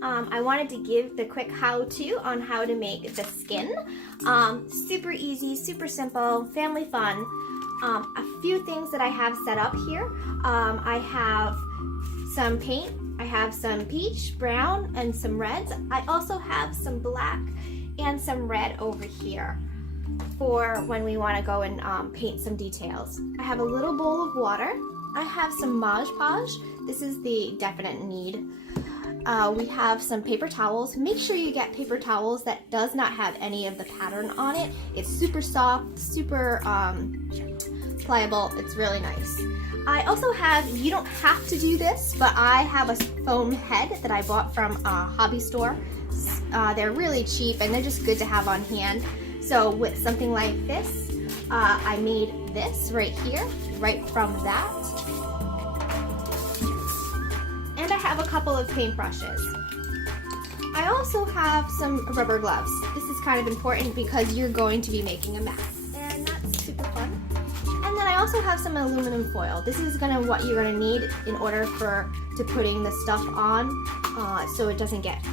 I wanted to give the quick how-to on how to make the skin. Super easy, super simple, family fun. A few things that I have set up here. I have some paint, I have some peach, brown, and some reds. I also have some black and some red over here for when we want to go and paint some details. I have a little bowl of water. I have some Mod Podge. This is the definite need. We have some paper towels. Make sure you get paper towels that does not have any of the pattern on it. It's super soft, super pliable. It's really nice. I also have, you don't have to do this, but I have a foam head that I bought from a hobby store. They're really cheap and they're just good to have on hand. So with something like this, I made this right here, right from that. And I have a couple of paintbrushes. I also have some rubber gloves. This is kind of important because you're going to be making a mess, and that's super fun. And then I also have some aluminum foil. This is what you're gonna need in order to putting the stuff on, so it doesn't get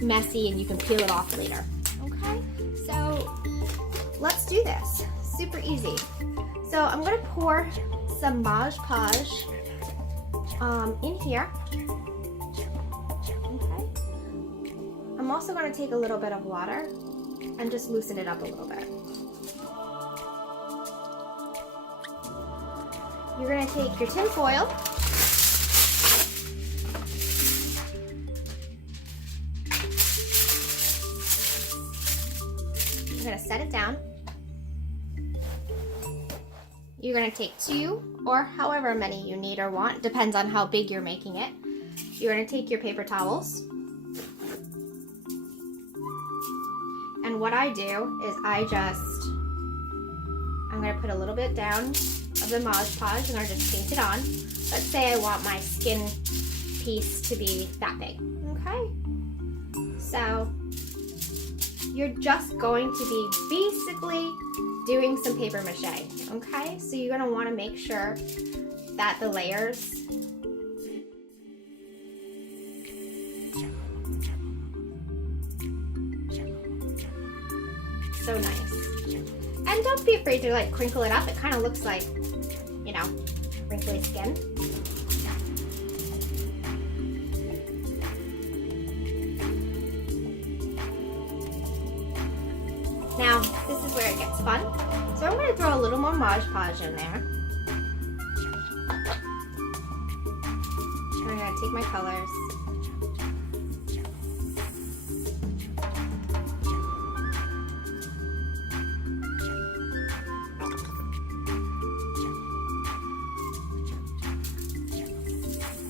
messy and you can peel it off later. Okay, so let's do this. Super easy. So I'm gonna pour some Mod Podge in here. Okay. I'm also going to take a little bit of water and just loosen it up a little bit. You're going to take your tin foil. You're going to set it down. You're going to take 2 or however many you need or want, depends on how big you're making it. You're going to take your paper towels. And what I do is I'm going to put a little bit down of the Mod Podge and I just paint it on. Let's say I want my skin piece to be that big, okay? So you're just going to be basically doing some paper mache, okay? So you're gonna wanna make sure that the layers so nice. And don't be afraid to like crinkle it up. It kind of looks like, you know, wrinkly skin. Now, this is where it gets fun. So I'm going to throw a little more Mod Podge in there. And I'm going to take my colors.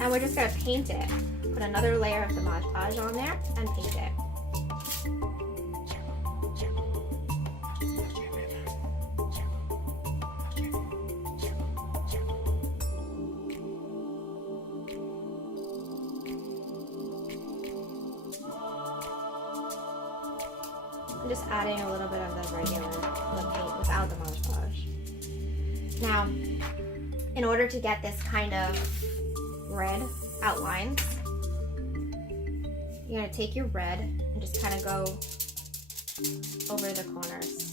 And we're just going to paint it. Put another layer of the Mod Podge on there and paint it. I'm just adding a little bit of the regular paint without the Mod Podge. Now, in order to get this kind of red outlines, you're going to take your red and just kind of go over the corners.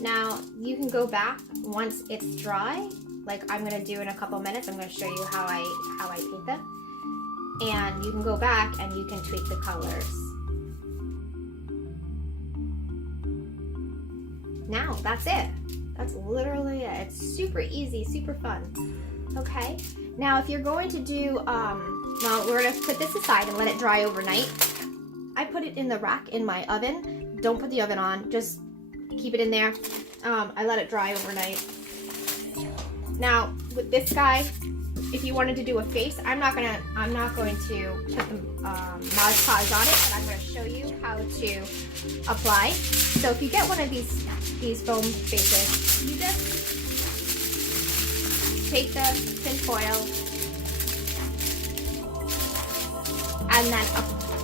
Now, you can go back once it's dry, like I'm going to do in a couple minutes. I'm going to show you how I paint them. And you can go back and you can tweak the colors. Now, that's it. That's literally it. It's super easy, super fun. Okay, now if you're going to do, well, we're going to put this aside and let it dry overnight. I put it in the rack in my oven. Don't put the oven on, just keep it in there. I let it dry overnight. Now, with this guy, if you wanted to do a face, I'm not going to put the Mod Podge on it, but I'm going to show you how to apply. So if you get one of these foam faces, you just take the tin foil and then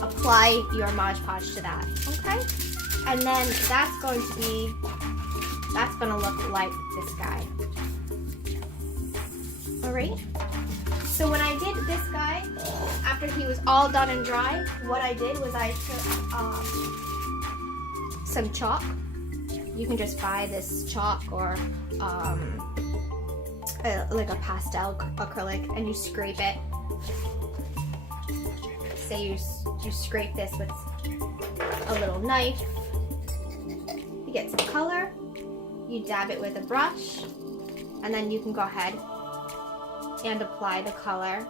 apply your Mod Podge to that, okay? And then that's going to look like this guy. All right, So when I did this guy, after he was all done and dry, what I did was I took some chalk. You can just buy this chalk or like a pastel acrylic, and you scrape it. Say you scrape this with a little knife. You get some color. You dab it with a brush, and then you can go ahead and apply the color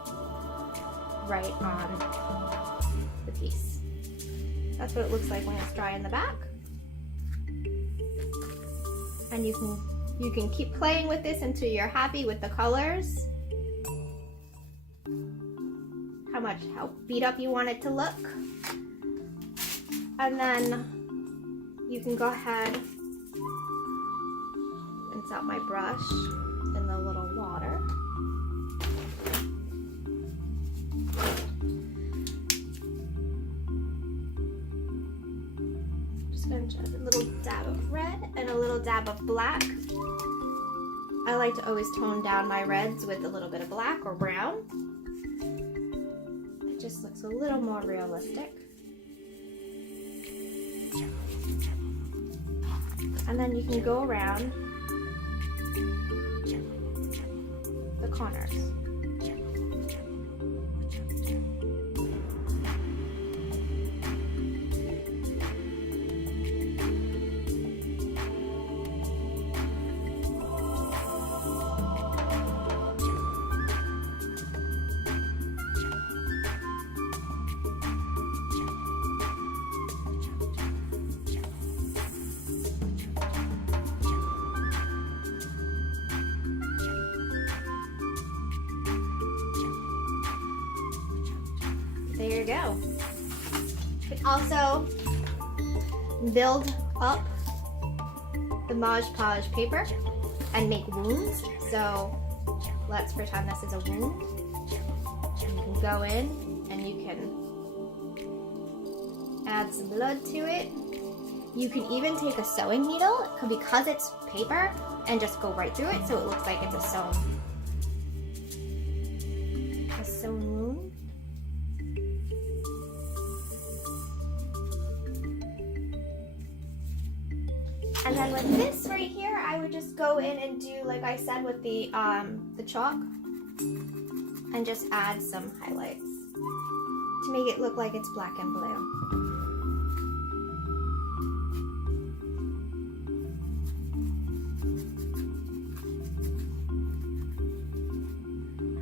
right on the piece. That's what it looks like when it's dry in the back. And you can keep playing with this until you're happy with the colors. How beat up you want it to look. And then you can go ahead, rinse out my brush in the little water. Just going to add a little dab of red and a little dab of black. I like to always tone down my reds with a little bit of black or brown. It just looks a little more realistic. And then you can go around the corners. There you go. You can also build up the Mod Podge paper and make wounds. So let's pretend this is a wound. You can go in and you can add some blood to it. You can even take a sewing needle, because it's paper, and just go right through it so it looks like it's a sewn wound. And then with this right here, I would just go in and do, like I said, with the chalk, and just add some highlights to make it look like it's black and blue.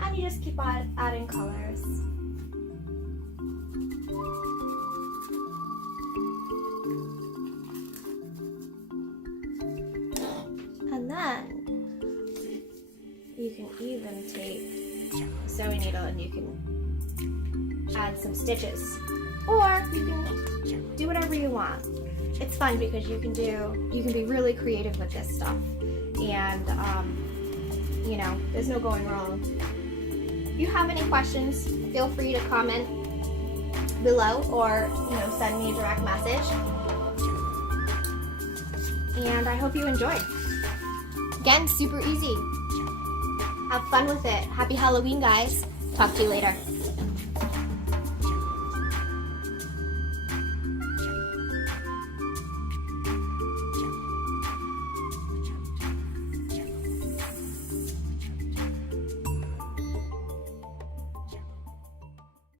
And you just keep on adding colors. And then you can even take a sewing needle and you can add some stitches, or you can do whatever you want. It's fun because you can be really creative with this stuff, and you know, there's no going wrong. If you have any questions, feel free to comment below, or send me a direct message. And I hope you enjoyed. Again, super easy. Have fun with it. Happy Halloween, guys. Talk to you later.